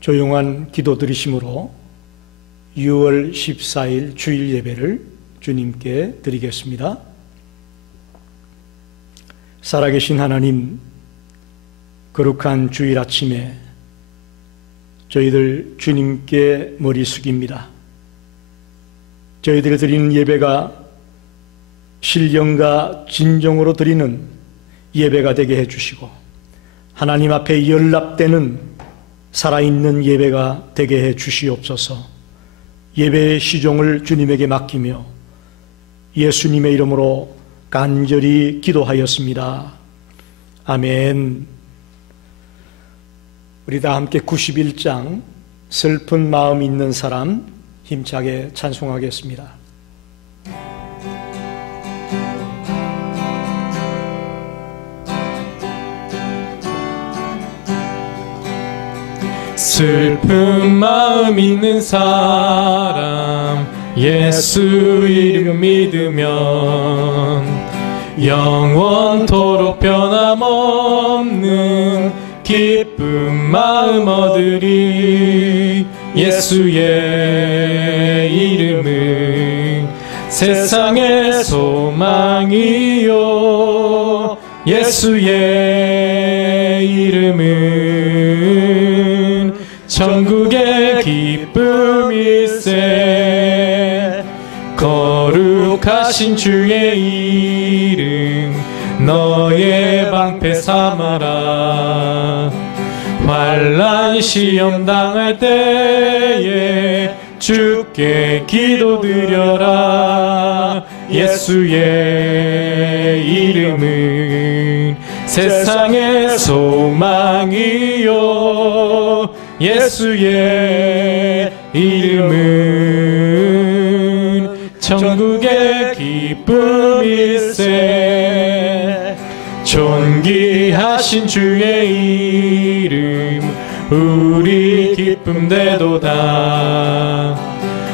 조용한 기도 드리심으로 6월 14일 주일 예배를 주님께 드리겠습니다. 살아계신 하나님, 거룩한 주일 아침에 저희들 주님께 머리 숙입니다. 저희들이 드리는 예배가 신령과 진정으로 드리는 예배가 되게 해주시고, 하나님 앞에 연락되는 살아있는 예배가 되게 해 주시옵소서. 예배의 시종을 주님에게 맡기며 예수님의 이름으로 간절히 기도하였습니다. 아멘. 우리 다 함께 91장 슬픈 마음 있는 사람 힘차게 찬송하겠습니다. 슬픈 마음 있는 사람 예수 이름 믿으면 영원토록 변함없는 기쁜 마음 얻으리. 예수의 이름은 세상의 소망이요, 예수의 이름은 천국의 기쁨일세. 거룩하신 주의 이름 너의 방패 삼아라. 환난 시험 당할 때에 주께 기도드려라. 예수의 이름은 세상의 소망이요, 예수의 이름은 천국의 기쁨일세. 존귀하신 주의 이름 우리 기쁨 되도다.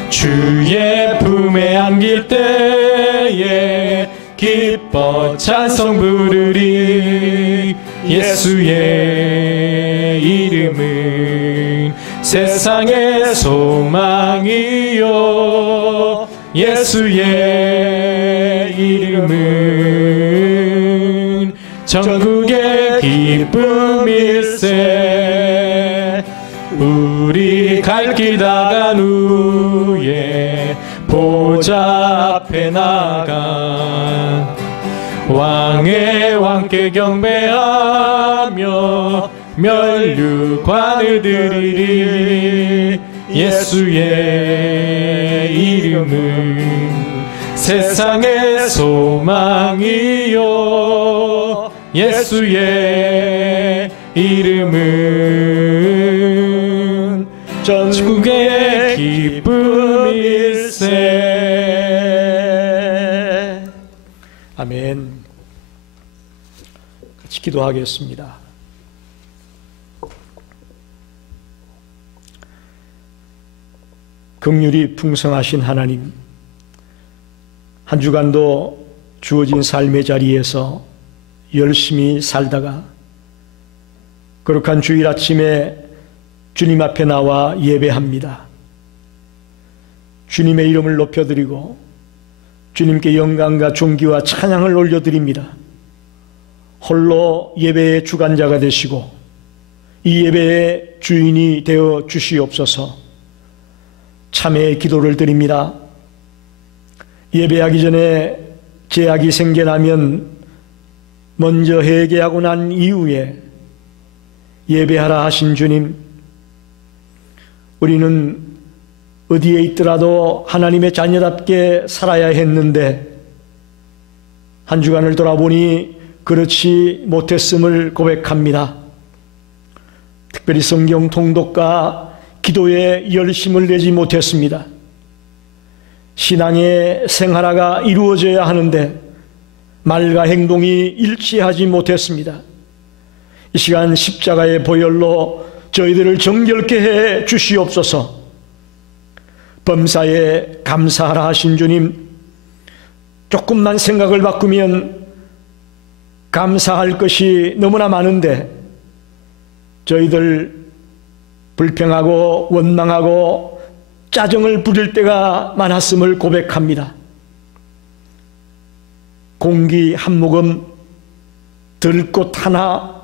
주의 품에 안길 때에 기뻐 찬송 부르리. 예수의 이름은 세상의 소망이요, 예수의 이름은 천국의 기쁨일세. 우리 갈 길 다 간 후에 보좌 앞에 나가 왕의 왕께 경배하며 면류관을 드리리. 예수의 이름은 세상의 소망이요, 예수의 이름은 천국의 기쁨일세. 아멘. 같이 기도하겠습니다. 긍휼이 풍성하신 하나님, 한 주간도 주어진 삶의 자리에서 열심히 살다가 거룩한 주일 아침에 주님 앞에 나와 예배합니다. 주님의 이름을 높여드리고 주님께 영광과 존귀와 찬양을 올려드립니다. 홀로 예배의 주관자가 되시고 이 예배의 주인이 되어 주시옵소서. 참회의 기도를 드립니다. 예배하기 전에 죄악이 생겨나면 먼저 회개하고 난 이후에 예배하라 하신 주님, 우리는 어디에 있더라도 하나님의 자녀답게 살아야 했는데 한 주간을 돌아보니 그렇지 못했음을 고백합니다. 특별히 성경 통독과 기도에 열심을 내지 못했습니다. 신앙의 생활화가 이루어져야 하는데 말과 행동이 일치하지 못했습니다. 이 시간 십자가의 보혈로 저희들을 정결케 해 주시옵소서. 범사에 감사하라 하신 주님, 조금만 생각을 바꾸면 감사할 것이 너무나 많은데 저희들 불평하고 원망하고 짜증을 부릴 때가 많았음을 고백합니다. 공기 한 모금, 들꽃 하나,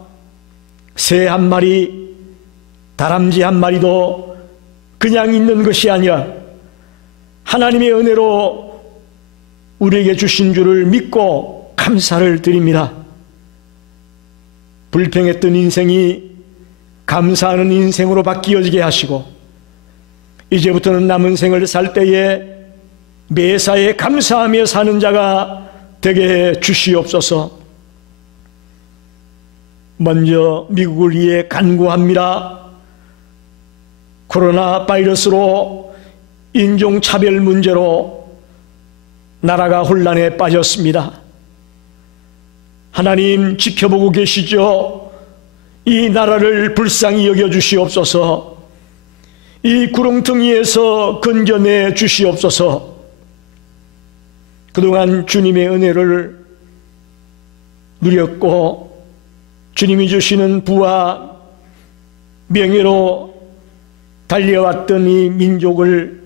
새 한 마리, 다람쥐 한 마리도 그냥 있는 것이 아니라 하나님의 은혜로 우리에게 주신 줄을 믿고 감사를 드립니다. 불평했던 인생이 감사하는 인생으로 바뀌어지게 하시고, 이제부터는 남은 생을 살 때에 매사에 감사하며 사는 자가 되게 해 주시옵소서. 먼저 미국을 위해 간구합니다. 코로나 바이러스로 인종차별 문제로 나라가 혼란에 빠졌습니다. 하나님 지켜보고 계시죠? 이 나라를 불쌍히 여겨주시옵소서. 이 구렁텅이에서 건져내 주시옵소서. 그동안 주님의 은혜를 누렸고 주님이 주시는 부와 명예로 달려왔던 이 민족을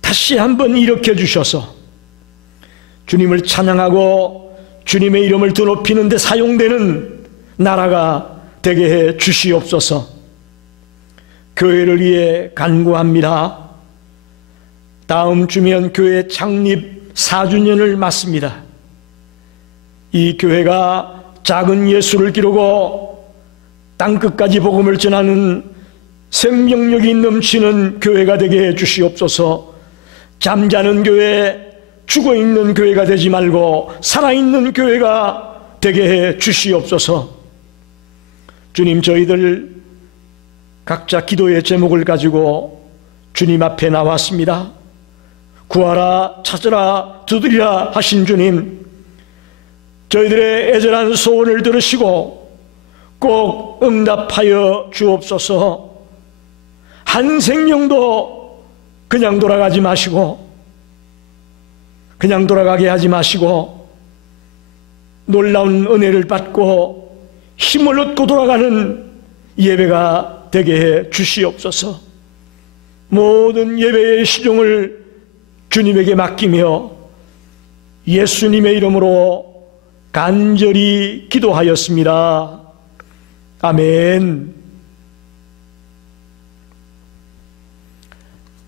다시 한번 일으켜 주셔서 주님을 찬양하고 주님의 이름을 더 높이는 데 사용되는 나라가 되게 해 주시옵소서. 교회를 위해 간구합니다. 다음 주면 교회 창립 4주년을 맞습니다. 이 교회가 작은 예수를 기르고 땅끝까지 복음을 전하는 생명력이 넘치는 교회가 되게 해 주시옵소서. 잠자는 교회, 죽어있는 교회가 되지 말고 살아있는 교회가 되게 해 주시옵소서. 주님, 저희들 각자 기도의 제목을 가지고 주님 앞에 나왔습니다. 구하라, 찾으라, 두드리라 하신 주님, 저희들의 애절한 소원을 들으시고 꼭 응답하여 주옵소서. 한 생명도 그냥 돌아가지 마시고, 그냥 돌아가게 하지 마시고, 놀라운 은혜를 받고 힘을 얻고 돌아가는 예배가 되게 해 주시옵소서. 모든 예배의 시종을 주님에게 맡기며 예수님의 이름으로 간절히 기도하였습니다. 아멘.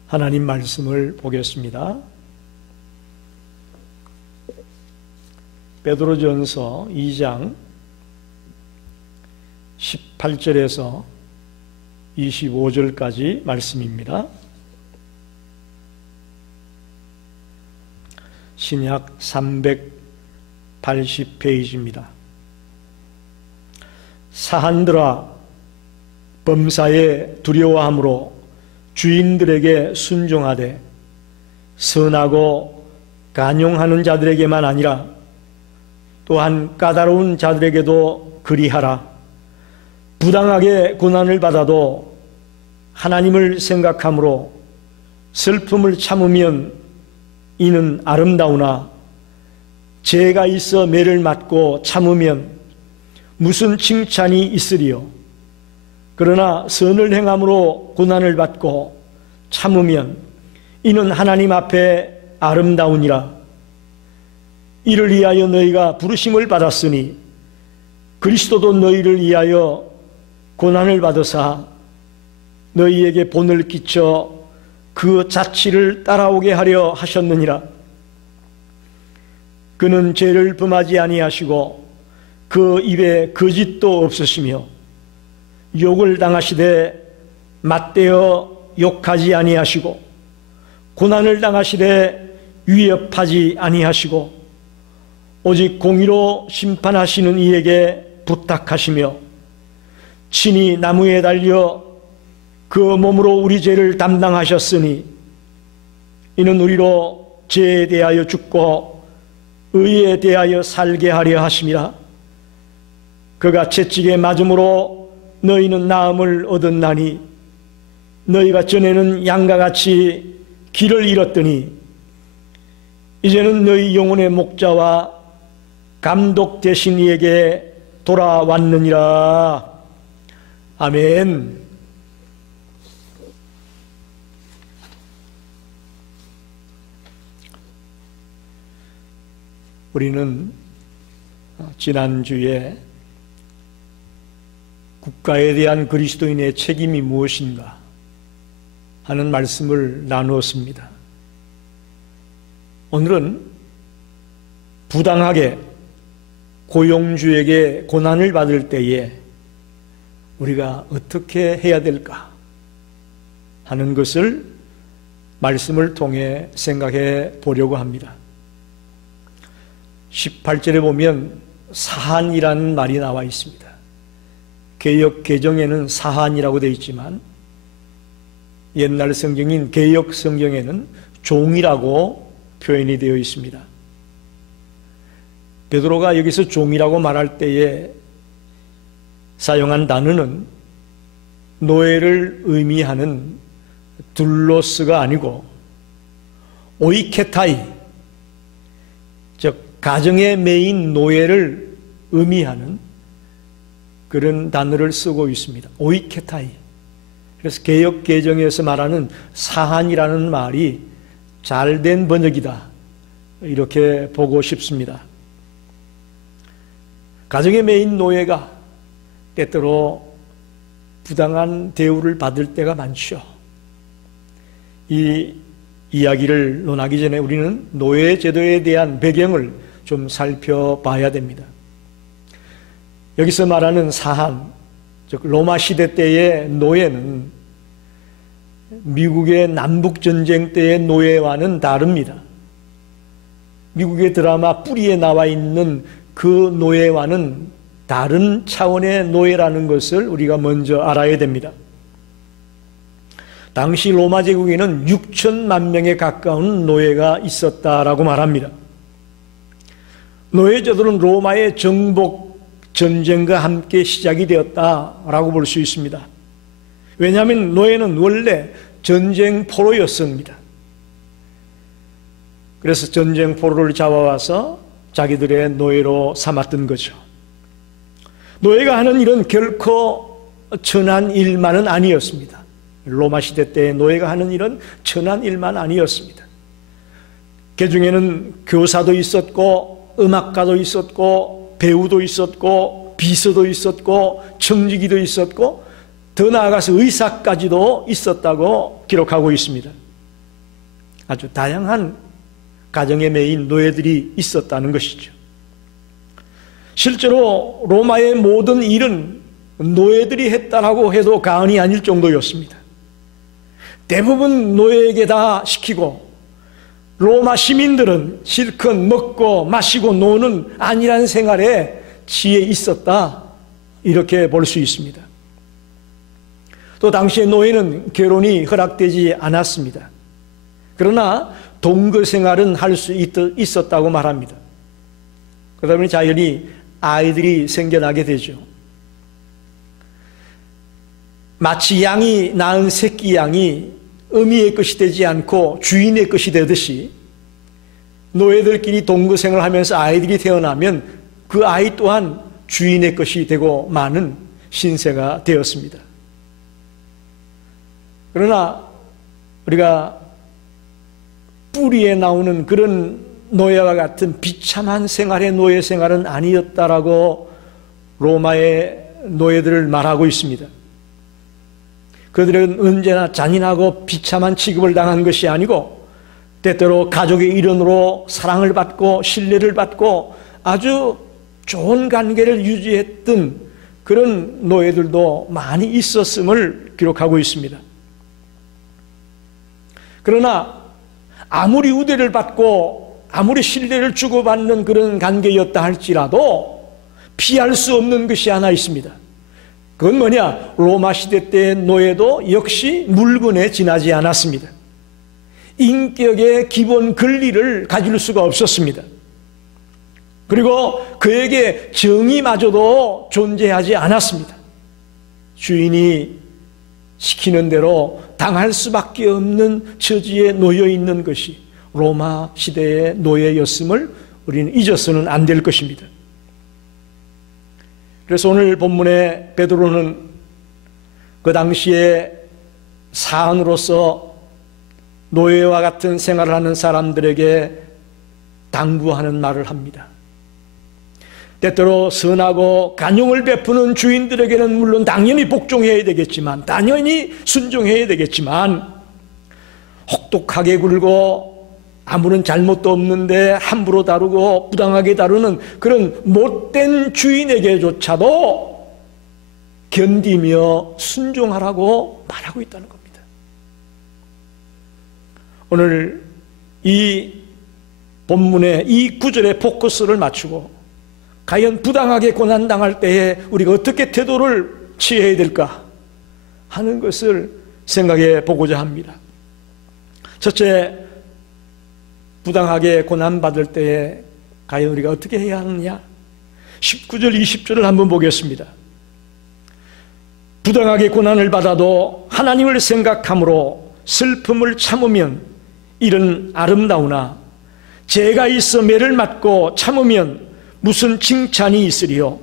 하나님 말씀을 보겠습니다. 베드로전서 2장 18절에서 25절까지 말씀입니다. 신약 380페이지입니다. 사한들아, 범사에 두려워함으로 주인들에게 순종하되 선하고 간용하는 자들에게만 아니라 또한 까다로운 자들에게도 그리하라. 부당하게 고난을 받아도 하나님을 생각함으로 슬픔을 참으면 이는 아름다우나 죄가 있어 매를 맞고 참으면 무슨 칭찬이 있으리요. 그러나 선을 행함으로 고난을 받고 참으면 이는 하나님 앞에 아름다우니라. 이를 위하여 너희가 부르심을 받았으니 그리스도도 너희를 위하여 고난을 받으사 너희에게 본을 끼쳐 그 자치를 따라오게 하려 하셨느니라. 그는 죄를 범하지 아니하시고 그 입에 거짓도 없으시며 욕을 당하시되 맞대어 욕하지 아니하시고 고난을 당하시되 위협하지 아니하시고 오직 공의로 심판하시는 이에게 부탁하시며 친히 나무에 달려 그 몸으로 우리 죄를 담당하셨으니 이는 우리로 죄에 대하여 죽고 의에 대하여 살게 하려 하심이라. 그가 채찍에 맞음으로 너희는 나음을 얻었나니 너희가 전에는 양과 같이 길을 잃었더니 이제는 너희 영혼의 목자와 감독 되신 이에게 돌아왔느니라. 아멘. 우리는 지난주에 국가에 대한 그리스도인의 책임이 무엇인가 하는 말씀을 나누었습니다. 오늘은 부당하게 고용주에게 고난을 받을 때에 우리가 어떻게 해야 될까 하는 것을 말씀을 통해 생각해 보려고 합니다. 18절에 보면 사한이라는 말이 나와 있습니다. 개역 개정에는 사한이라고 되어 있지만 옛날 성경인 개역 성경에는 종이라고 표현이 되어 있습니다. 베드로가 여기서 종이라고 말할 때에 사용한 단어는 노예를 의미하는 둘로스가 아니고 오이케타이, 즉 가정의 메인 노예를 의미하는 그런 단어를 쓰고 있습니다. 오이케타이. 그래서 개역 개정에서 말하는 사한이라는 말이 잘된 번역이다, 이렇게 보고 싶습니다. 가정의 메인 노예가 때때로 부당한 대우를 받을 때가 많죠. 이 이야기를 논하기 전에 우리는 노예 제도에 대한 배경을 좀 살펴봐야 됩니다. 여기서 말하는 사한, 즉 로마 시대 때의 노예는 미국의 남북전쟁 때의 노예와는 다릅니다. 미국의 드라마 뿌리에 나와 있는 그 노예와는 다른 차원의 노예라는 것을 우리가 먼저 알아야 됩니다. 당시 로마 제국에는 6천만 명에 가까운 노예가 있었다라고 말합니다. 노예제도는 로마의 정복 전쟁과 함께 시작이 되었다라고 볼 수 있습니다. 왜냐하면 노예는 원래 전쟁포로였습니다. 그래서 전쟁포로를 잡아와서 자기들의 노예로 삼았던 거죠. 노예가 하는 일은 결코 천한 일만은 아니었습니다. 로마 시대 때 노예가 하는 일은 천한 일만 아니었습니다. 그 중에는 교사도 있었고 음악가도 있었고 배우도 있었고 비서도 있었고 청지기도 있었고 더 나아가서 의사까지도 있었다고 기록하고 있습니다. 아주 다양한 가정의 메인 노예들이 있었다는 것이죠. 실제로 로마의 모든 일은 노예들이 했다라고 해도 과언이 아닐 정도였습니다. 대부분 노예에게 다 시키고 로마 시민들은 실컷 먹고 마시고 노는 안일한 생활에 취해 있었다, 이렇게 볼 수 있습니다. 또 당시의 노예는 결혼이 허락되지 않았습니다. 그러나 동거 생활은 할 수 있었다고 말합니다. 그러다 보니 자연히 아이들이 생겨나게 되죠. 마치 양이 낳은 새끼 양이 어미의 것이 되지 않고 주인의 것이 되듯이 노예들끼리 동거생활을 하면서 아이들이 태어나면 그 아이 또한 주인의 것이 되고 마는 신세가 되었습니다. 그러나 우리가 뿌리에 나오는 그런 노예와 같은 비참한 생활의 노예 생활은 아니었다라고 로마의 노예들을 말하고 있습니다. 그들은 언제나 잔인하고 비참한 취급을 당한 것이 아니고 때때로 가족의 일원으로 사랑을 받고 신뢰를 받고 아주 좋은 관계를 유지했던 그런 노예들도 많이 있었음을 기록하고 있습니다. 그러나 아무리 우대를 받고 아무리 신뢰를 주고받는 그런 관계였다 할지라도 피할 수 없는 것이 하나 있습니다. 그건 뭐냐? 로마 시대 때의 노예도 역시 물건에 지나지 않았습니다. 인격의 기본 권리를 가질 수가 없었습니다. 그리고 그에게 정의마저도 존재하지 않았습니다. 주인이 시키는 대로 당할 수밖에 없는 처지에 놓여 있는 것이 로마 시대의 노예였음을 우리는 잊어서는 안 될 것입니다. 그래서 오늘 본문의 베드로는 그 당시에 사한으로서 노예와 같은 생활을 하는 사람들에게 당부하는 말을 합니다. 때때로 선하고 간용을 베푸는 주인들에게는 물론 당연히 복종해야 되겠지만, 당연히 순종해야 되겠지만, 혹독하게 굴고 아무런 잘못도 없는데 함부로 다루고 부당하게 다루는 그런 못된 주인에게조차도 견디며 순종하라고 말하고 있다는 겁니다. 오늘 이 본문의 이 구절에 포커스를 맞추고 과연 부당하게 고난당할 때에 우리가 어떻게 태도를 취해야 될까 하는 것을 생각해 보고자 합니다. 첫째, 부당하게 고난받을 때에 과연 우리가 어떻게 해야 하느냐? 19절, 20절을 한번 보겠습니다. 부당하게 고난을 받아도 하나님을 생각함으로 슬픔을 참으면 이는 아름다우나 죄가 있어 매를 맞고 참으면 무슨 칭찬이 있으리요?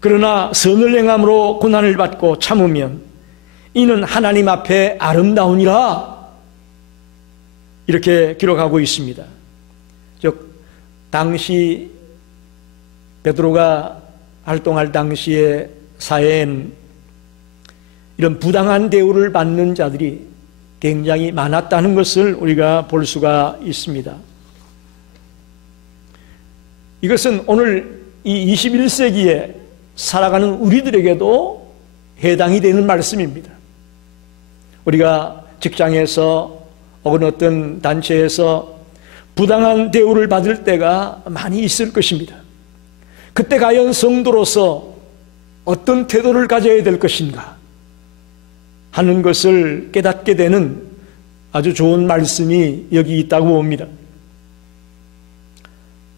그러나 선을 행함으로 고난을 받고 참으면 이는 하나님 앞에 아름다우니라. 이렇게 기록하고 있습니다. 즉 당시 베드로가 활동할 당시의 사회엔 이런 부당한 대우를 받는 자들이 굉장히 많았다는 것을 우리가 볼 수가 있습니다. 이것은 오늘 이 21세기에 살아가는 우리들에게도 해당이 되는 말씀입니다. 우리가 직장에서 혹은 어떤 단체에서 부당한 대우를 받을 때가 많이 있을 것입니다. 그때 과연 성도로서 어떤 태도를 가져야 될 것인가 하는 것을 깨닫게 되는 아주 좋은 말씀이 여기 있다고 봅니다.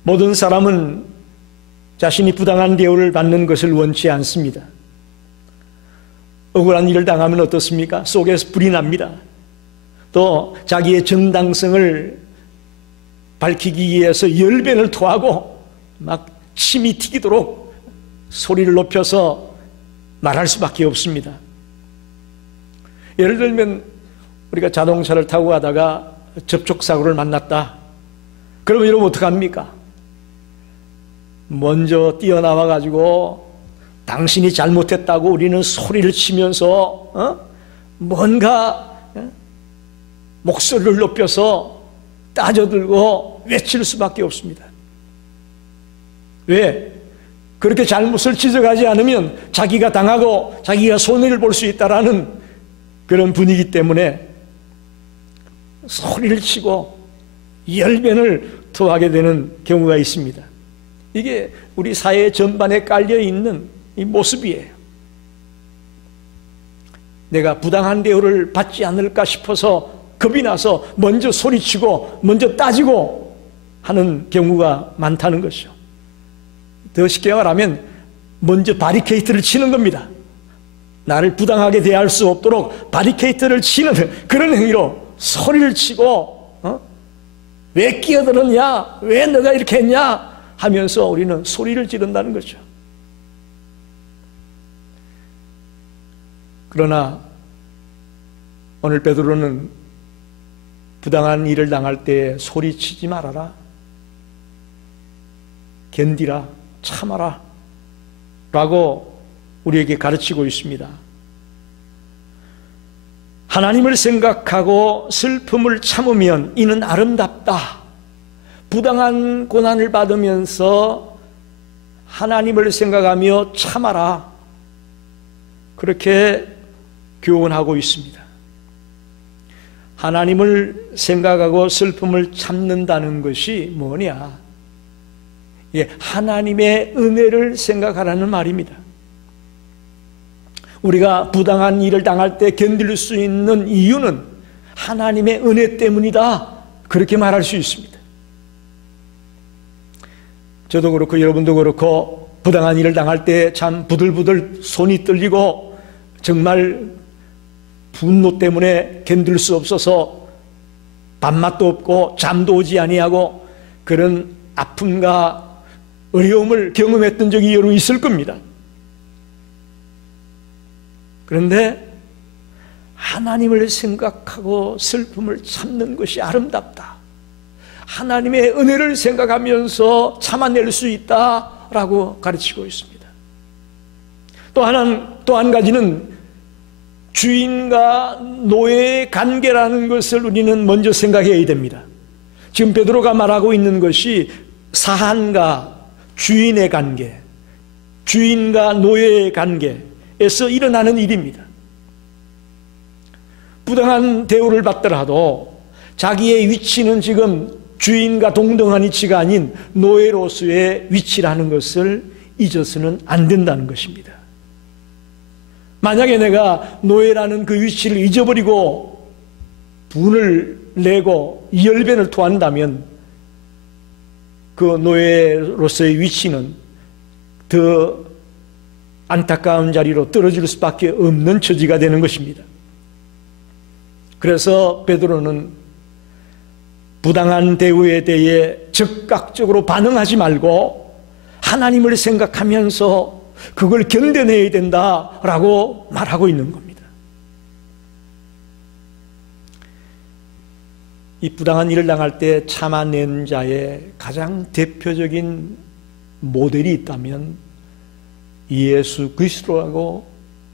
모든 사람은 자신이 부당한 대우를 받는 것을 원치 않습니다. 억울한 일을 당하면 어떻습니까? 속에서 불이 납니다. 또 자기의 정당성을 밝히기 위해서 열변을 토하고 막 침이 튀기도록 소리를 높여서 말할 수밖에 없습니다. 예를 들면 우리가 자동차를 타고 가다가 접촉사고를 만났다. 그러면 이러면 어떡합니까? 먼저 뛰어나와 가지고 당신이 잘못했다고 우리는 소리를 치면서 뭔가 목소리를 높여서 따져들고 외칠 수밖에 없습니다. 왜? 그렇게 잘못을 지적하지 않으면 자기가 당하고 자기가 손해를 볼 수 있다라는 그런 분위기 때문에 소리를 치고 열변을 토하게 되는 경우가 있습니다. 이게 우리 사회 전반에 깔려있는 이 모습이에요. 내가 부당한 대우를 받지 않을까 싶어서 겁이 나서 먼저 소리치고 먼저 따지고 하는 경우가 많다는 것이죠. 더 쉽게 말하면 먼저 바리케이트를 치는 겁니다. 나를 부당하게 대할 수 없도록 바리케이트를 치는 그런 행위로 소리를 치고 왜 끼어들었냐? 왜 너가 이렇게 했냐? 하면서 우리는 소리를 지른다는 거죠. 그러나 오늘 베드로는 부당한 일을 당할 때 소리치지 말아라. 견디라. 참아라. 라고 우리에게 가르치고 있습니다. 하나님을 생각하고 슬픔을 참으면 이는 아름답다. 부당한 고난을 받으면서 하나님을 생각하며 참아라. 그렇게 교훈하고 있습니다. 하나님을 생각하고 슬픔을 참는다는 것이 뭐냐? 하나님의 은혜를 생각하라는 말입니다. 우리가 부당한 일을 당할 때 견딜 수 있는 이유는 하나님의 은혜 때문이다. 그렇게 말할 수 있습니다. 저도 그렇고 여러분도 그렇고 부당한 일을 당할 때 참 부들부들 손이 떨리고 정말 분노 때문에 견딜 수 없어서 밥맛도 없고 잠도 오지 아니하고 그런 아픔과 어려움을 경험했던 적이 여러 있을 겁니다. 그런데 하나님을 생각하고 슬픔을 참는 것이 아름답다. 하나님의 은혜를 생각하면서 참아낼 수 있다라고 가르치고 있습니다. 또 한 가지는 주인과 노예의 관계라는 것을 우리는 먼저 생각해야 됩니다. 지금 베드로가 말하고 있는 것이 사한과 주인의 관계, 주인과 노예의 관계에서 일어나는 일입니다. 부당한 대우를 받더라도 자기의 위치는 지금 주인과 동등한 위치가 아닌 노예로서의 위치라는 것을 잊어서는 안 된다는 것입니다. 만약에 내가 노예라는 그 위치를 잊어버리고 분을 내고 열변을 토한다면 그 노예로서의 위치는 더 안타까운 자리로 떨어질 수밖에 없는 처지가 되는 것입니다. 그래서 베드로는 부당한 대우에 대해 즉각적으로 반응하지 말고 하나님을 생각하면서 그걸 견뎌내야 된다라고 말하고 있는 겁니다. 이 부당한 일을 당할 때 참아낸 자의 가장 대표적인 모델이 있다면 예수 그리스도라고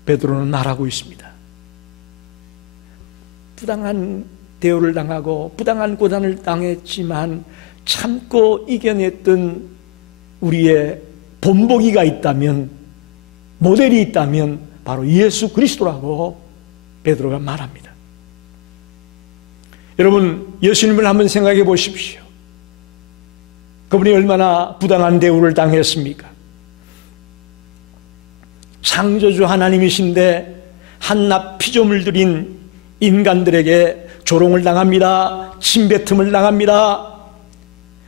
베드로는 말하고 있습니다. 부당한 대우를 당하고 부당한 고난을 당했지만 참고 이겨냈던 우리의 본보기가 있다면, 모델이 있다면 바로 예수 그리스도라고 베드로가 말합니다. 여러분, 예수님을 한번 생각해 보십시오. 그분이 얼마나 부당한 대우를 당했습니까? 창조주 하나님이신데 한낱 피조물 들인 인간들에게 조롱을 당합니다. 침뱉음을 당합니다.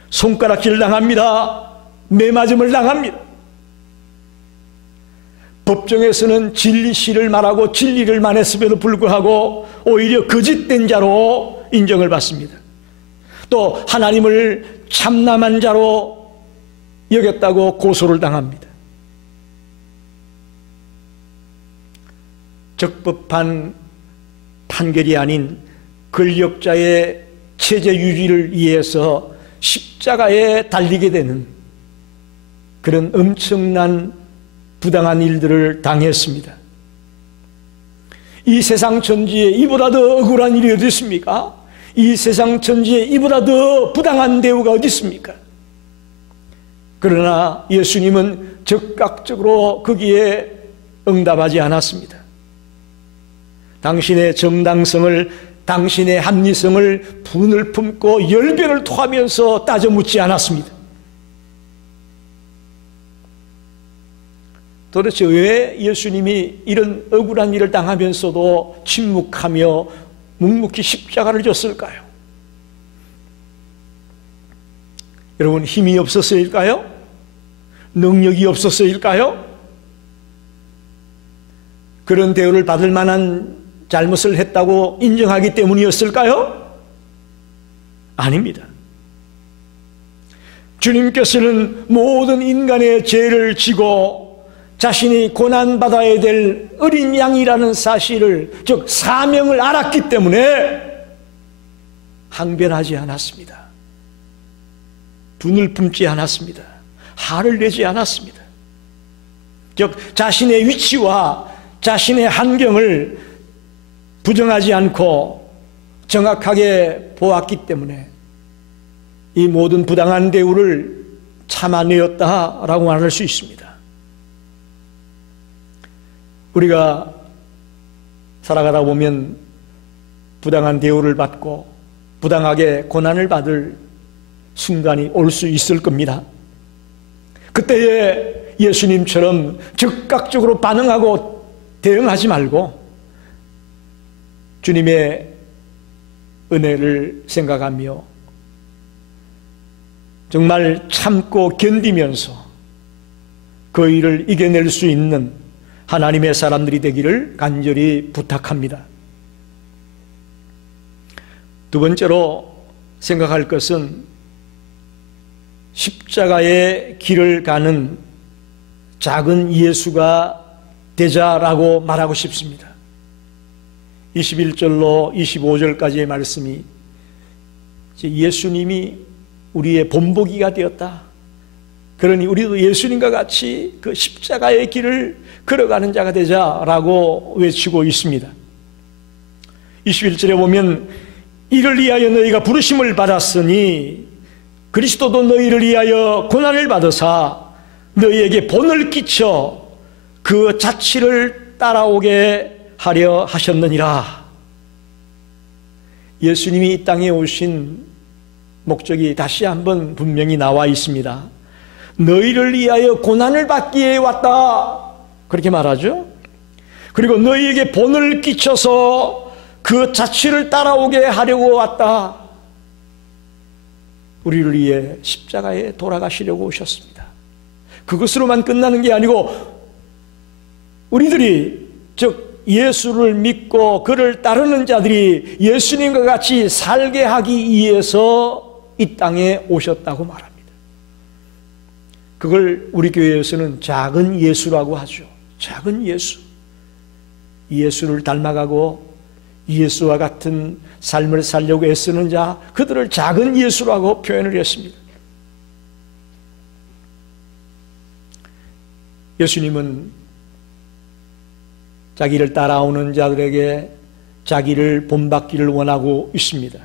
손가락질을 당합니다. 매맞음을 당합니다. 법정에서는 진리시를 말하고 진리를 말했음에도 불구하고 오히려 거짓된 자로 인정을 받습니다. 또 하나님을 참남한 자로 여겼다고 고소를 당합니다. 적법한 판결이 아닌 권력자의 체제 유지를 위해서 십자가에 달리게 되는 그런 엄청난 부당한 일들을 당했습니다. 이 세상 천지에 이보다 더 억울한 일이 어디 있습니까? 이 세상 천지에 이보다 더 부당한 대우가 어디 있습니까? 그러나 예수님은 즉각적으로 거기에 응답하지 않았습니다. 당신의 정당성을, 당신의 합리성을 분을 품고 열변을 토하면서 따져 묻지 않았습니다. 도대체 왜 예수님이 이런 억울한 일을 당하면서도 침묵하며 묵묵히 십자가를 졌을까요? 여러분, 힘이 없어서일까요? 능력이 없어서일까요? 그런 대우를 받을 만한 잘못을 했다고 인정하기 때문이었을까요? 아닙니다. 주님께서는 모든 인간의 죄를 지고 자신이 고난받아야 될 어린 양이라는 사실을, 즉 사명을 알았기 때문에 항변하지 않았습니다. 분을 품지 않았습니다. 화를 내지 않았습니다. 즉 자신의 위치와 자신의 환경을 부정하지 않고 정확하게 보았기 때문에 이 모든 부당한 대우를 참아내었다라고 말할 수 있습니다. 우리가 살아가다 보면 부당한 대우를 받고 부당하게 고난을 받을 순간이 올 수 있을 겁니다. 그때에 예수님처럼 즉각적으로 반응하고 대응하지 말고 주님의 은혜를 생각하며 정말 참고 견디면서 그 일을 이겨낼 수 있는 하나님의 사람들이 되기를 간절히 부탁합니다. 두 번째로 생각할 것은 십자가의 길을 가는 작은 예수가 되자라고 말하고 싶습니다. 21절로 25절까지의 말씀이 예수님이 우리의 본보기가 되었다. 그러니 우리도 예수님과 같이 그 십자가의 길을 걸어가는 자가 되자라고 외치고 있습니다. 21절에 보면 이를 위하여 너희가 부르심을 받았으니 그리스도도 너희를 위하여 고난을 받으사 너희에게 본을 끼쳐 그 자취를 따라오게 하려 하셨느니라. 예수님이 이 땅에 오신 목적이 다시 한번 분명히 나와 있습니다. 너희를 위하여 고난을 받기에 왔다, 그렇게 말하죠. 그리고 너희에게 본을 끼쳐서 그 자취를 따라오게 하려고 왔다. 우리를 위해 십자가에 돌아가시려고 오셨습니다. 그것으로만 끝나는 게 아니고 우리들이, 즉 예수를 믿고 그를 따르는 자들이 예수님과 같이 살게 하기 위해서 이 땅에 오셨다고 말합니다. 그걸 우리 교회에서는 작은 예수라고 하죠. 작은 예수. 예수를 닮아가고 예수와 같은 삶을 살려고 애쓰는 자, 그들을 작은 예수라고 표현을 했습니다. 예수님은 자기를 따라오는 자들에게 자기를 본받기를 원하고 있습니다.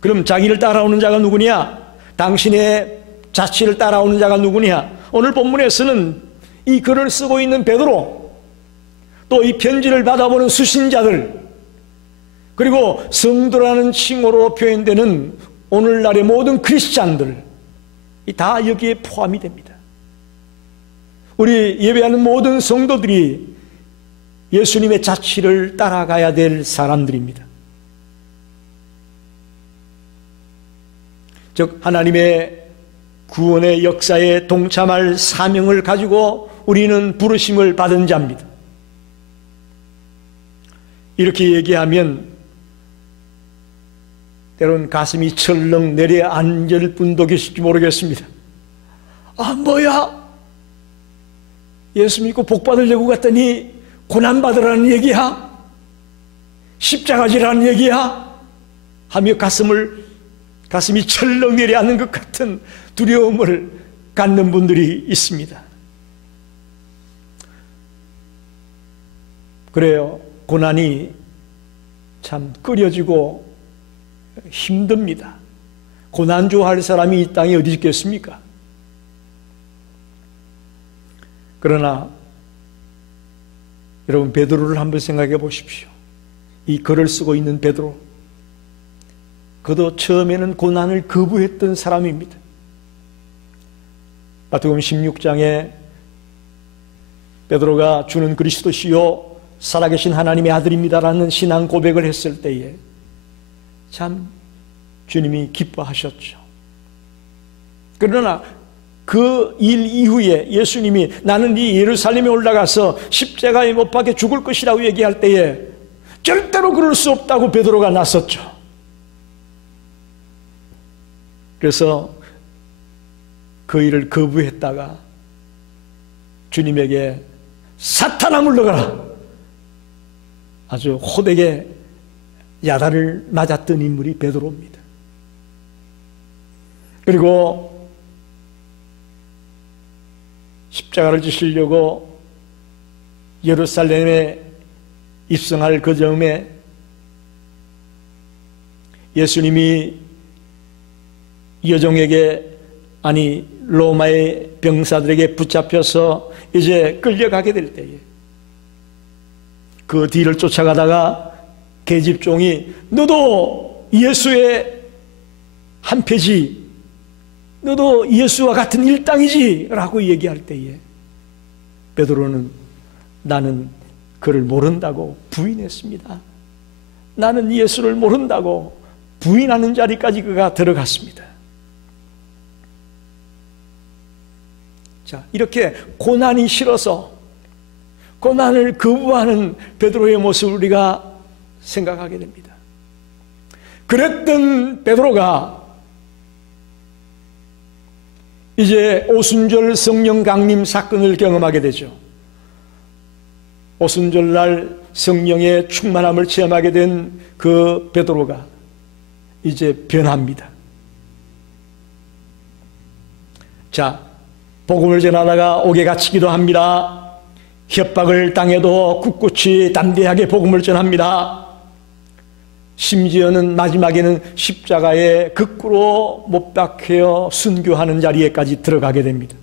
그럼 자기를 따라오는 자가 누구냐? 당신의 자취를 따라오는 자가 누구냐? 오늘 본문에서는 이 글을 쓰고 있는 베드로, 또 이 편지를 받아보는 수신자들, 그리고 성도라는 칭호로 표현되는 오늘날의 모든 크리스찬들, 다 여기에 포함이 됩니다. 우리 예배하는 모든 성도들이 예수님의 자취를 따라가야 될 사람들입니다. 즉 하나님의 구원의 역사에 동참할 사명을 가지고 우리는 부르심을 받은 자입니다. 이렇게 얘기하면 때론 가슴이 철렁 내려앉을 분도 계실지 모르겠습니다. 아, 뭐야? 예수 믿고 복 받으려고 갔더니 고난받으라는 얘기야? 십자가지라는 얘기야? 하며 가슴이 철렁 내려앉는 것 같은 두려움을 갖는 분들이 있습니다. 그래요. 고난이 참 끓여지고 힘듭니다. 고난 좋아할 사람이 이 땅에 어디 있겠습니까? 그러나 여러분, 베드로를 한번 생각해 보십시오. 이 글을 쓰고 있는 베드로, 그도 처음에는 고난을 거부했던 사람입니다. 마태복음 16장에 베드로가 주는 그리스도시요 살아계신 하나님의 아들입니다라는 신앙 고백을 했을 때에 참 주님이 기뻐하셨죠. 그러나 그 일 이후에 예수님이 나는 이 예루살렘에 올라가서 십자가에 못 박혀 죽을 것이라고 얘기할 때에 절대로 그럴 수 없다고 베드로가 나섰죠. 그래서 그 일을 거부했다가 주님에게 사탄아 물러가라, 아주 호되게 야단을 맞았던 인물이 베드로입니다. 그리고 십자가를 지시려고 예루살렘에 입성할 그 즈음에 예수님이 여종에게, 아니 로마의 병사들에게 붙잡혀서 이제 끌려가게 될 때에 그 뒤를 쫓아가다가 계집종이 너도 예수의 한패지, 너도 예수와 같은 일당이지 라고 얘기할 때에 베드로는 나는 그를 모른다고 부인했습니다. 나는 예수를 모른다고 부인하는 자리까지 그가 들어갔습니다. 자, 이렇게 고난이 싫어서 고난을 거부하는 베드로의 모습을 우리가 생각하게 됩니다. 그랬던 베드로가 이제 오순절 성령 강림 사건을 경험하게 되죠. 오순절날 성령의 충만함을 체험하게 된 그 베드로가 이제 변합니다. 자, 복음을 전하다가 옥에 갇히기도 합니다. 협박을 당해도 굳굳이 담대하게 복음을 전합니다. 심지어는 마지막에는 십자가에 거꾸로 못 박혀 순교하는 자리에까지 들어가게 됩니다.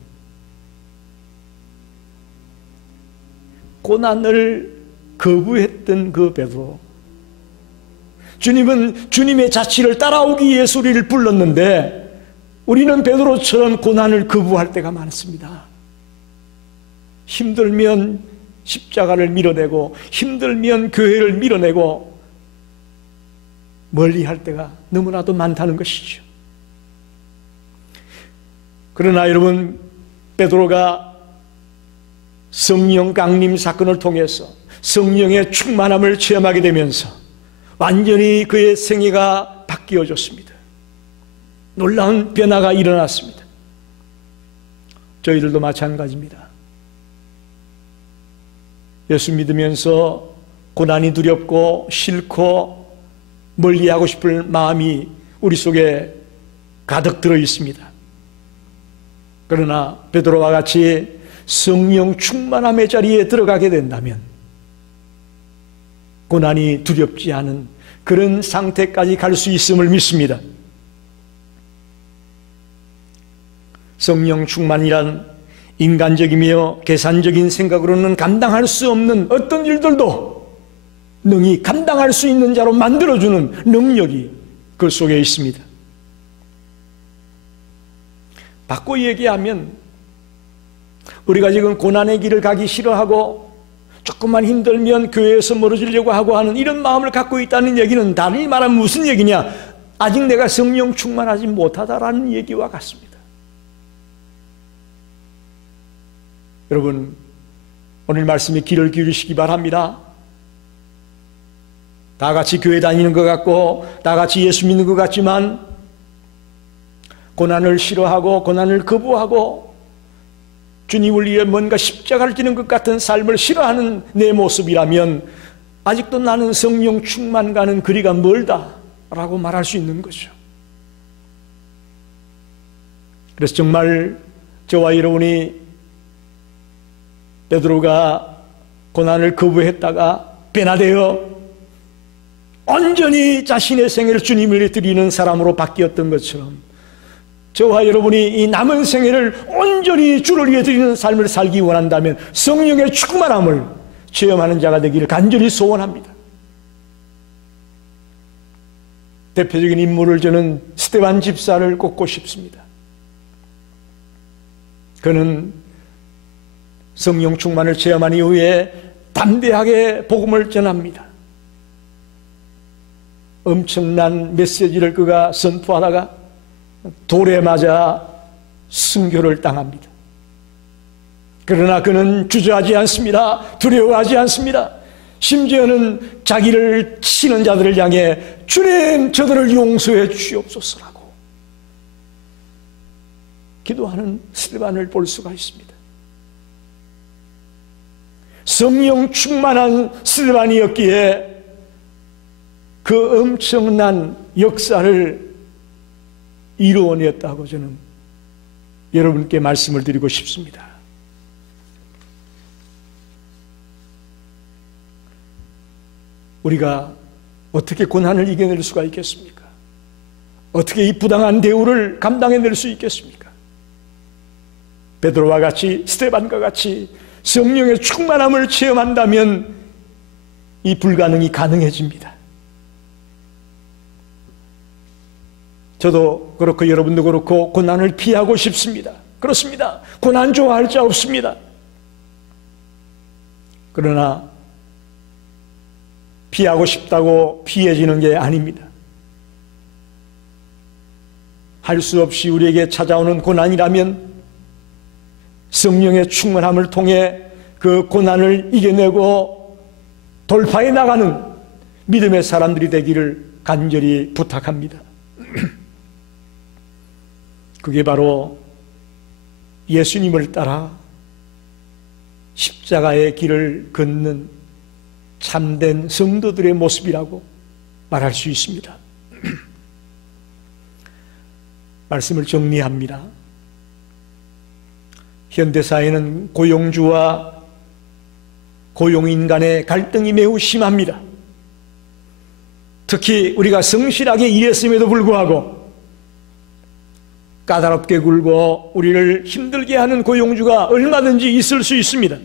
고난을 거부했던 그 베드로, 주님은 주님의 자취를 따라오기 위해서 우리를 불렀는데 우리는 베드로처럼 고난을 거부할 때가 많습니다. 힘들면 십자가를 밀어내고 힘들면 교회를 밀어내고 멀리할 때가 너무나도 많다는 것이죠. 그러나 여러분, 베드로가 성령 강림 사건을 통해서 성령의 충만함을 체험하게 되면서 완전히 그의 생애가 바뀌어졌습니다. 놀라운 변화가 일어났습니다. 저희들도 마찬가지입니다. 예수 믿으면서 고난이 두렵고 싫고 멀리하고 싶을 마음이 우리 속에 가득 들어 있습니다. 그러나 베드로와 같이 성령 충만함의 자리에 들어가게 된다면 고난이 두렵지 않은 그런 상태까지 갈 수 있음을 믿습니다. 성령 충만이란 인간적이며 계산적인 생각으로는 감당할 수 없는 어떤 일들도 능히 감당할 수 있는 자로 만들어주는 능력이 그 속에 있습니다. 바꿔 얘기하면 우리가 지금 고난의 길을 가기 싫어하고 조금만 힘들면 교회에서 멀어지려고 하고 하는 이런 마음을 갖고 있다는 얘기는 다르게 말하면 무슨 얘기냐? 아직 내가 성령 충만하지 못하다라는 얘기와 같습니다. 여러분, 오늘 말씀에 귀를 기울이시기 바랍니다. 다 같이 교회 다니는 것 같고 다 같이 예수 믿는 것 같지만 고난을 싫어하고 고난을 거부하고 주님을 위해 뭔가 십자가를 지는 것 같은 삶을 싫어하는 내 모습이라면 아직도 나는 성령 충만과는 거리가 멀다라고 말할 수 있는 거죠. 그래서 정말 저와 여러분이 베드로가 고난을 거부했다가 변화되어 온전히 자신의 생애를 주님을 드리는 사람으로 바뀌었던 것처럼 저와 여러분이 이 남은 생애를 온전히 주를 위해 드리는 삶을 살기 원한다면 성령의 충만함을 체험하는 자가 되기를 간절히 소원합니다. 대표적인 인물을 저는 스데반 집사를 꼽고 싶습니다. 그는 성령 충만을 체험한 이후에 담대하게 복음을 전합니다. 엄청난 메시지를 그가 선포하다가 돌에 맞아 순교를 당합니다. 그러나 그는 주저하지 않습니다. 두려워하지 않습니다. 심지어는 자기를 치는 자들을 향해 주님, 저들을 용서해 주시옵소서라고 기도하는 스데반을 볼 수가 있습니다. 성령 충만한 스데반이었기에 그 엄청난 역사를 이루어냈다고 저는 여러분께 말씀을 드리고 싶습니다. 우리가 어떻게 고난을 이겨낼 수가 있겠습니까? 어떻게 이 부당한 대우를 감당해낼 수 있겠습니까? 베드로와 같이 스데반과 같이 성령의 충만함을 체험한다면 이 불가능이 가능해집니다. 저도 그렇고 여러분도 그렇고 고난을 피하고 싶습니다. 그렇습니다. 고난 좋아할 자 없습니다. 그러나 피하고 싶다고 피해지는 게 아닙니다. 할 수 없이 우리에게 찾아오는 고난이라면 성령의 충만함을 통해 그 고난을 이겨내고 돌파해 나가는 믿음의 사람들이 되기를 간절히 부탁합니다. 그게 바로 예수님을 따라 십자가의 길을 걷는 참된 성도들의 모습이라고 말할 수 있습니다. 말씀을 정리합니다. 현대사회는 고용주와 고용인 간의 갈등이 매우 심합니다. 특히 우리가 성실하게 일했음에도 불구하고 까다롭게 굴고 우리를 힘들게 하는 고용주가 얼마든지 있을 수 있습니다.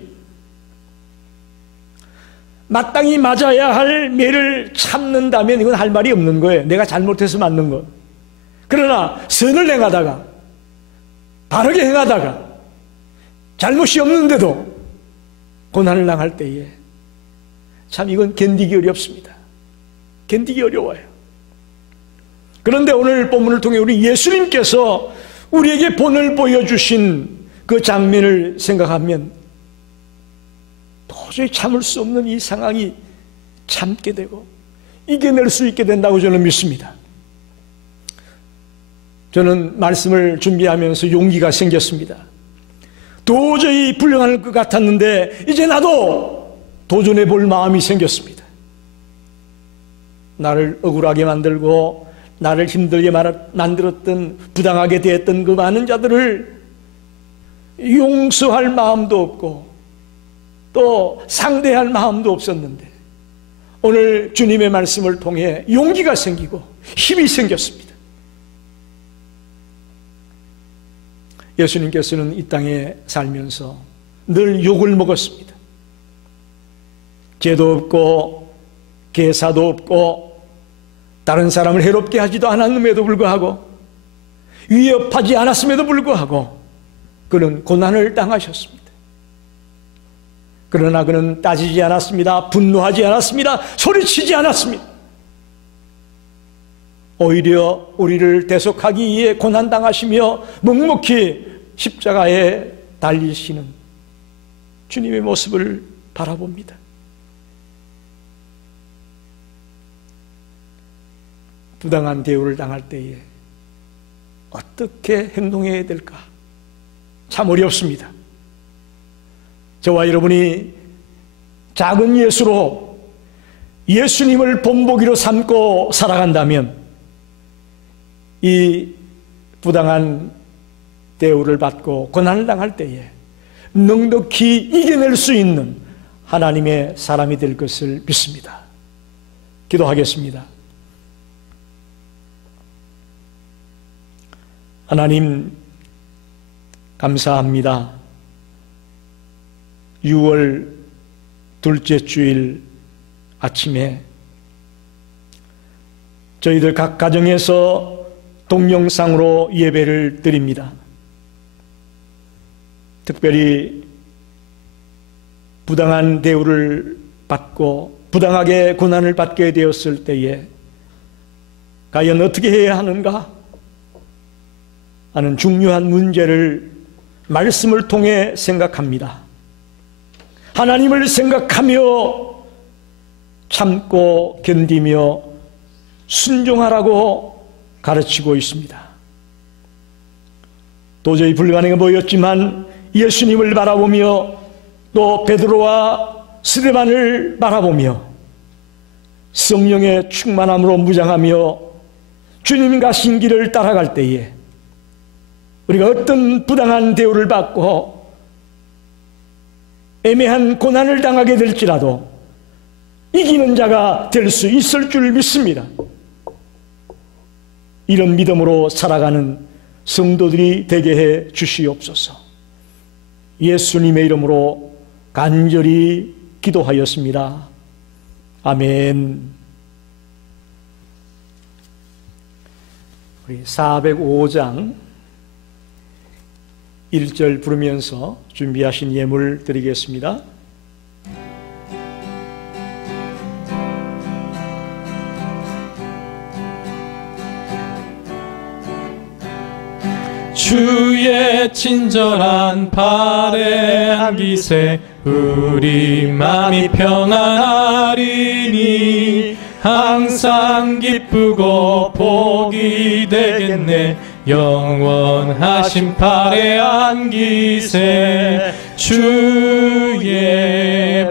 마땅히 맞아야 할 매를 참는다면 이건 할 말이 없는 거예요. 내가 잘못해서 맞는 거. 그러나 선을 행하다가, 바르게 행하다가 잘못이 없는데도 고난을 당할 때에 참 이건 견디기 어렵습니다. 견디기 어려워요. 그런데 오늘 본문을 통해 우리 예수님께서 우리에게 본을 보여주신 그 장면을 생각하면 도저히 참을 수 없는 이 상황이 참게 되고 이겨낼 수 있게 된다고 저는 믿습니다. 저는 말씀을 준비하면서 용기가 생겼습니다. 도저히 불행할 것 같았는데 이제 나도 도전해 볼 마음이 생겼습니다. 나를 억울하게 만들고 나를 힘들게 만들었던, 부당하게 대했던 그 많은 자들을 용서할 마음도 없고 또 상대할 마음도 없었는데 오늘 주님의 말씀을 통해 용기가 생기고 힘이 생겼습니다. 예수님께서는 이 땅에 살면서 늘 욕을 먹었습니다. 죄도 없고 계사도 없고 다른 사람을 해롭게 하지도 않았음에도 불구하고 위협하지 않았음에도 불구하고 그는 고난을 당하셨습니다. 그러나 그는 따지지 않았습니다. 분노하지 않았습니다. 소리치지 않았습니다. 오히려 우리를 대속하기 위해 고난당하시며 묵묵히 십자가에 달리시는 주님의 모습을 바라봅니다. 부당한 대우를 당할 때에 어떻게 행동해야 될까? 참 어렵습니다. 저와 여러분이 작은 예수로 예수님을 본보기로 삼고 살아간다면 이 부당한 대우를 받고 고난을 당할 때에 넉넉히 이겨낼 수 있는 하나님의 사람이 될 것을 믿습니다. 기도하겠습니다. 하나님 감사합니다. 6월 둘째 주일 아침에 저희들 각 가정에서 동영상으로 예배를 드립니다. 특별히 부당한 대우를 받고 부당하게 고난을 받게 되었을 때에 과연 어떻게 해야 하는가 하는 중요한 문제를 말씀을 통해 생각합니다. 하나님을 생각하며 참고 견디며 순종하라고 가르치고 있습니다. 도저히 불가능해 보였지만 예수님을 바라보며 또 베드로와 스데반을 바라보며 성령의 충만함으로 무장하며 주님 가신 길을 따라갈 때에 우리가 어떤 부당한 대우를 받고 애매한 고난을 당하게 될지라도 이기는 자가 될 수 있을 줄 믿습니다. 이런 믿음으로 살아가는 성도들이 되게 해 주시옵소서. 예수님의 이름으로 간절히 기도하였습니다. 아멘. 우리 405장 1절 부르면서 준비하신 예물 드리겠습니다. 주의 친절한 발에 안기세 우리 마음이 평안하리니 항상 기쁘고 복이 되겠네. 영원하신 팔에 안기세 주의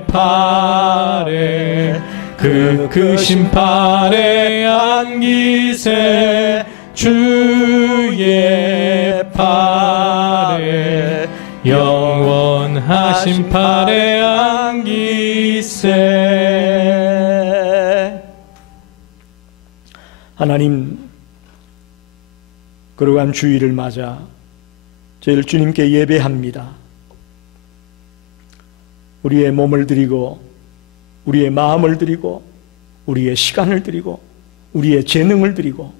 팔에 그 크신 팔에 안기세 주의 팔에 심판에 안기세. 하나님, 거룩한 주일을 맞아 저희를 주님께 예배합니다. 우리의 몸을 드리고 우리의 마음을 드리고 우리의 시간을 드리고 우리의 재능을 드리고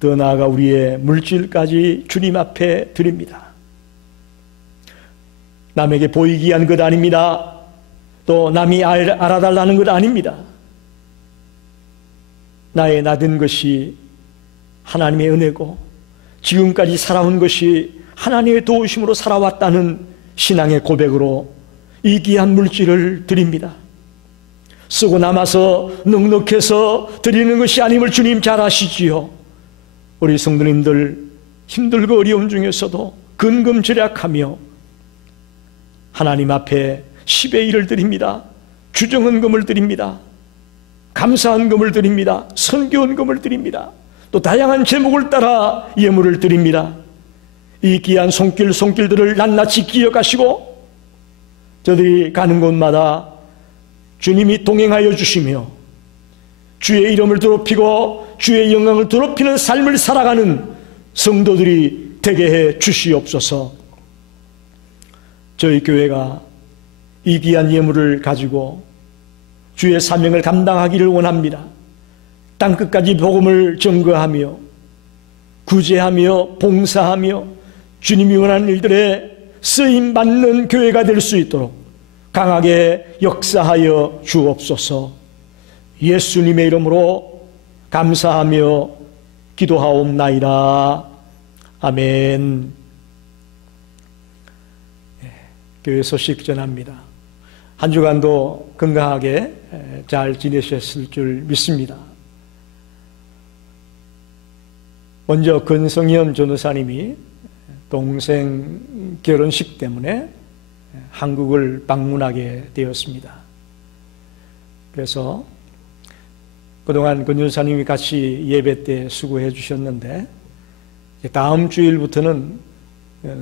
더 나아가 우리의 물질까지 주님 앞에 드립니다. 남에게 보이기 위한 것 아닙니다. 또 남이 알아달라는 것 아닙니다. 나의 나된 것이 하나님의 은혜고 지금까지 살아온 것이 하나님의 도우심으로 살아왔다는 신앙의 고백으로 이 귀한 물질을 드립니다. 쓰고 남아서 넉넉해서 드리는 것이 아님을 주님 잘 아시지요. 우리 성도님들 힘들고 어려움 중에서도 근검절약하며 하나님 앞에 10의 1을 드립니다. 주정헌금을 드립니다. 감사헌금을 드립니다. 선교헌금을 드립니다. 또 다양한 제목을 따라 예물을 드립니다. 이 귀한 손길들을 낱낱이 기억하시고 저들이 가는 곳마다 주님이 동행하여 주시며 주의 이름을 더럽히고 주의 영광을 더럽히는 삶을 살아가는 성도들이 되게 해 주시옵소서. 저희 교회가 이 귀한 예물을 가지고 주의 사명을 감당하기를 원합니다. 땅끝까지 복음을 전거하며 구제하며 봉사하며 주님이 원하는 일들에 쓰임받는 교회가 될 수 있도록 강하게 역사하여 주옵소서. 예수님의 이름으로 감사하며 기도하옵나이다. 아멘. 교회 소식 전합니다. 한 주간도 건강하게 잘 지내셨을 줄 믿습니다. 먼저 권성현 전도사님이 동생 결혼식 때문에 한국을 방문하게 되었습니다. 그래서 그동안 권 전도사님이 같이 예배 때 수고해 주셨는데 다음 주일부터는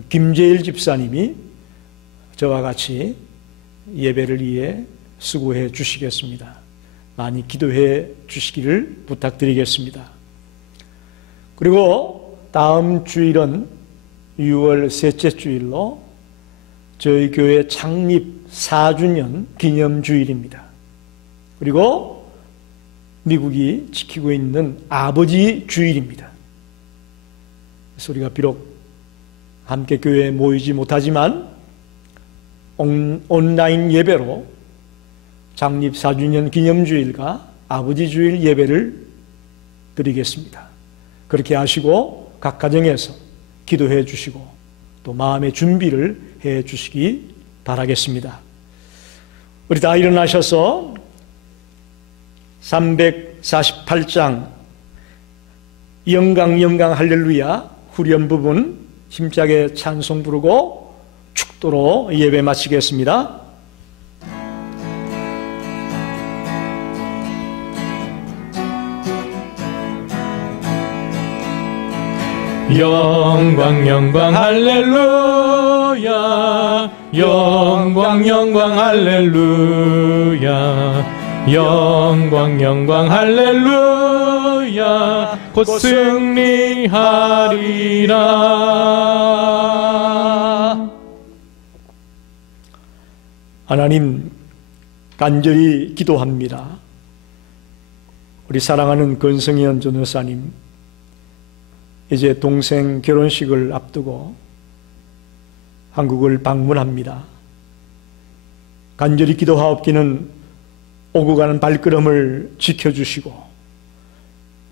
김재일 집사님이 저와 같이 예배를 위해 수고해 주시겠습니다. 많이 기도해 주시기를 부탁드리겠습니다. 그리고 다음 주일은 6월 셋째 주일로 저희 교회 창립 4주년 기념주일입니다. 그리고 미국이 지키고 있는 아버지 주일입니다. 그래서 우리가 비록 함께 교회에 모이지 못하지만 온라인 예배로 창립 4주년 기념주일과 아버지 주일 예배를 드리겠습니다. 그렇게 하시고 각 가정에서 기도해 주시고 또 마음의 준비를 해 주시기 바라겠습니다. 우리 다 일어나셔서 348장 영광 영광 할렐루야 후렴 부분 힘차게 찬송 부르고 축도로 예배 마치겠습니다. 영광 영광 할렐루야 영광 영광 할렐루야 영광 영광 할렐루야 곧 승리하리라. 하나님, 간절히 기도합니다. 우리 사랑하는 권성현 전도사님, 이제 동생 결혼식을 앞두고 한국을 방문합니다. 간절히 기도하옵기는 오고 가는 발걸음을 지켜주시고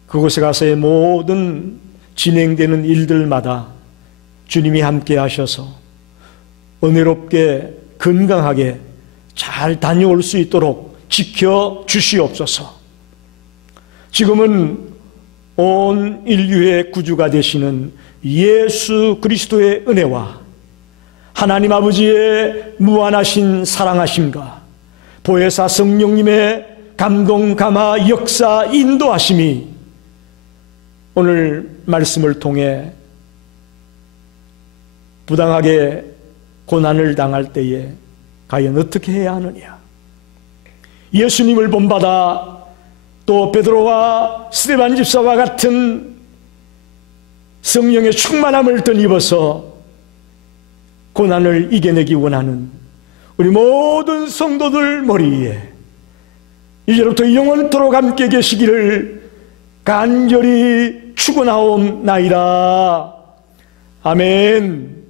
그곳에 가서의 모든 진행되는 일들마다 주님이 함께 하셔서 은혜롭게 건강하게 잘 다녀올 수 있도록 지켜주시옵소서. 지금은 온 인류의 구주가 되시는 예수 그리스도의 은혜와 하나님 아버지의 무한하신 사랑하심과 보혜사 성령님의 감동, 감화, 역사, 인도하심이 오늘 말씀을 통해 부당하게 고난을 당할 때에 과연 어떻게 해야 하느냐? 예수님을 본받아 또 베드로와 스데반 집사와 같은 성령의 충만함을 덧입어서 고난을 이겨내기 원하는 우리 모든 성도들 머리에 이제부터 영원토록 함께 계시기를 간절히 축원하옵나이다. 아멘.